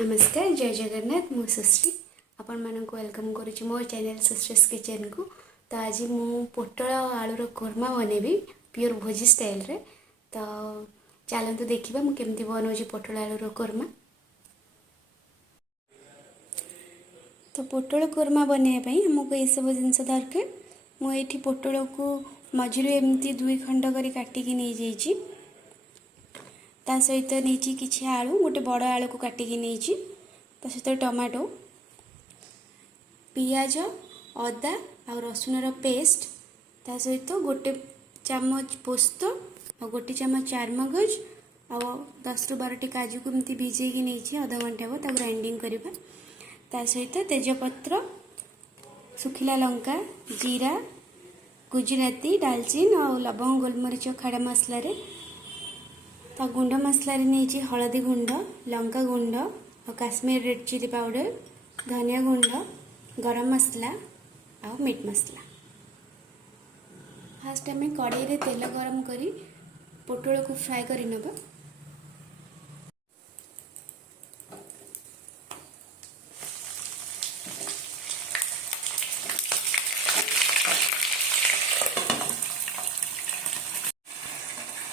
नमस्कार जय जगन्नाथ मु सुश्री आपण मानक वेलकम करुच्ची मो चैनल सुश्रीस किचन को। तो आज मु पोटल आलूर कोरमा बनैबी प्योर भोजी स्टाइल रे। तो चलतु देखा मुझे केमती बनाऊँ पोटल आलूर कोरमा। तो पोटल कोरमा बनवाई आमको ये सब जिनस दरकार। मुझे पोटल को मझिरू एमती 2 खंड कर काटिकी नहीं जाइए। ता सहित नहीं किसी आलू गोटे बड़ आलू को काटिकी नहीं ता सहित टमाटो पियाज अदा आ रसुण पेस्ट ता सहित गोटे चामच पोस्त और गोटे चामच चारमगज और 10 ରୁ 12टी काजू को एमती भिजेकी नहीं आधा घंटे हम ताको ग्राइंडिंग करवा। ता सहित तेजपत्र सुखिला लंका जीरा गुजराती डालचीन और लवंग गोलमरीच खड़ा मसला रे ता गुंड मसला नहीं हलदी गुंड लंका गुंड और काश्मीर रेड चिली पाउडर धनिया गुंड गरम मसला और मीट मसला। फास्ट आम कड़ाई रे तेल गरम करी पोटल को फ्राए कर नबा।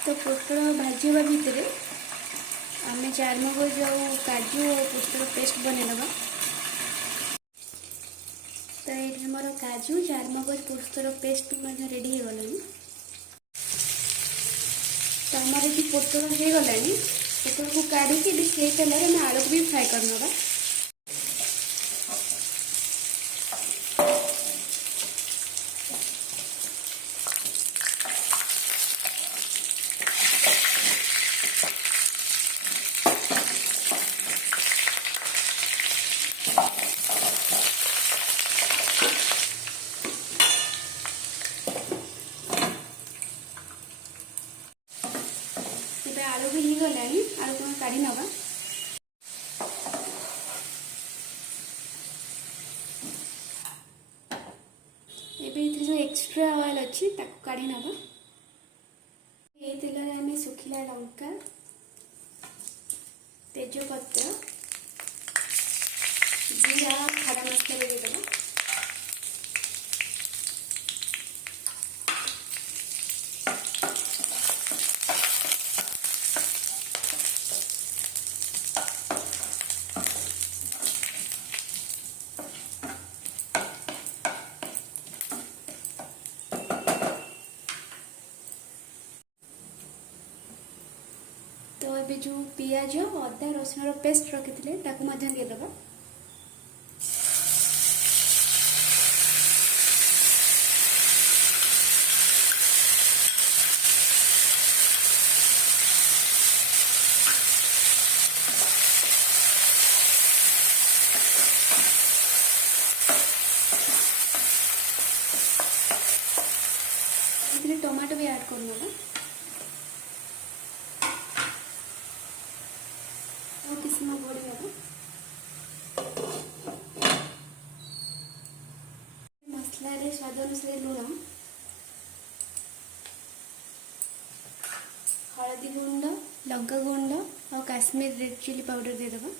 तो पोटल भाजवा भितर आम चारमगज और काजू और पोस्तर पेस्ट बनवा। तो ये मोर काजू चारमगज पोस्तर पेस्ट रेडी हो गलानी। तो आमर ये पोटल हो गलानी पोटल को काढ़ी से तेल में आलू को भी फ्राए करनवा। आलू भी हो गलानी आलू को काढ़ी नवा। एबे जो एक्स्ट्रा ऑयल अच्छी ताको काढ़ी नवा। ये तेल रे आमे सुखिला लंका तेजपत्र जीरा खड़ा मसला दे देबा। तो ये जो पियाज अदा रसुण पेस्ट रखी थे देदेबा। टमाटो भी ऐड करना किसी गोड़ी मसला रे स्वाद अनुसार लुण हलदी गुंड लंका गुंड और काश्मीर रेड चिली पाउडर देदेबा।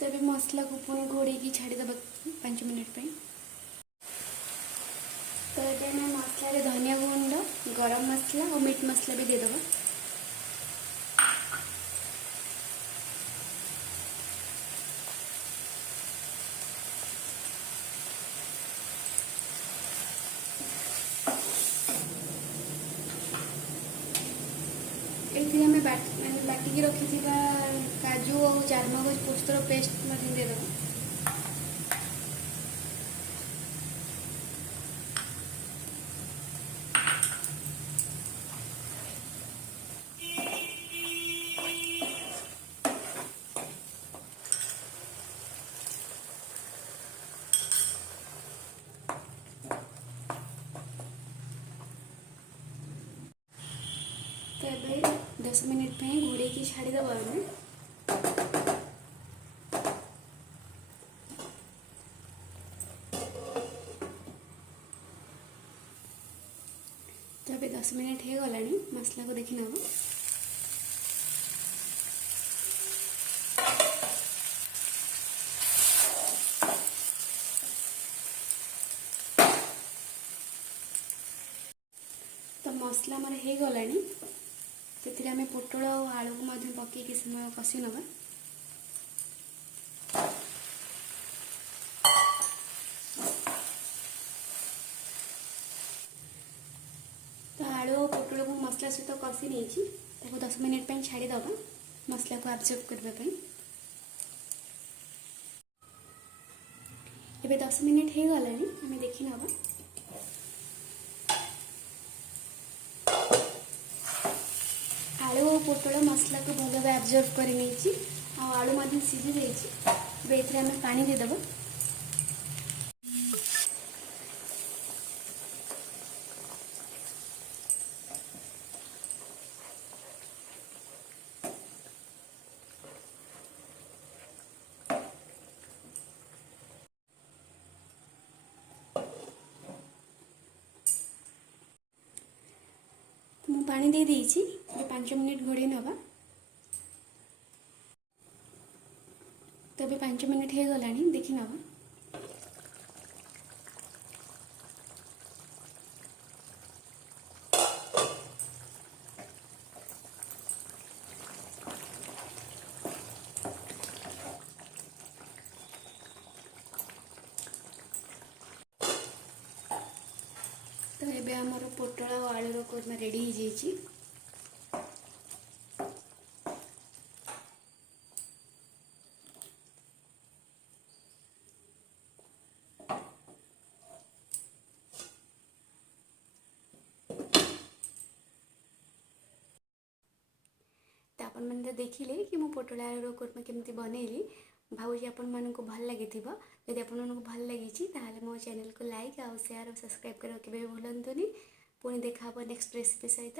तब मसला को पुणी घोड़ी छाड़ीदेव 5 मिनट पे। तो ये मसला रे धनिया गुंड गरम मसला और मीट मसला भी देदेबा। ये बाटिकी रखी काजू और चारमगज पोस्तर पेस्ट देदेबा। तो ये 10 मिनट पे घोड़े की छाड़ीदेव। तो अभी 10 मिनट हो गलानी मसला को देखि नब। तो मसला मोर हो गलानी से आम पोटल और आलू को पकईकि समय कषि नवा। तो आलू और पोटल को मसला सहित कषि नहीं 10 मिनट छाड़ीदबा मसला को आब्जर्व करने। एबे 10 मिनट हो गलानी आम देखि नवा। आलू और पोटल मसला को भल भाव आब्जर्व कर नहीं आलू सीझी जाइए आम पानी देदेव। तो मुझे पानी दे देइछि 5 मिनट घोड़े नवा। तो अभी 5 मिनट हो गलानी देखि नवा। तो ये आमर पोटल और आलूर कोरमा रेडी हो जाइए। तो आपण मैंने देखिले कि मु पोटल आलूर कोरमा केमती बनैली भावुची आपण मानक भल लगी जदि आपण मानक भल लगी मो चैनल को लाइक और शेयर और सब्सक्राइब करके भी भूलंतुनि। पुणी देखा नेक्स्ट रेसिपी सहित।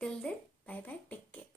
Till then bye bye take care.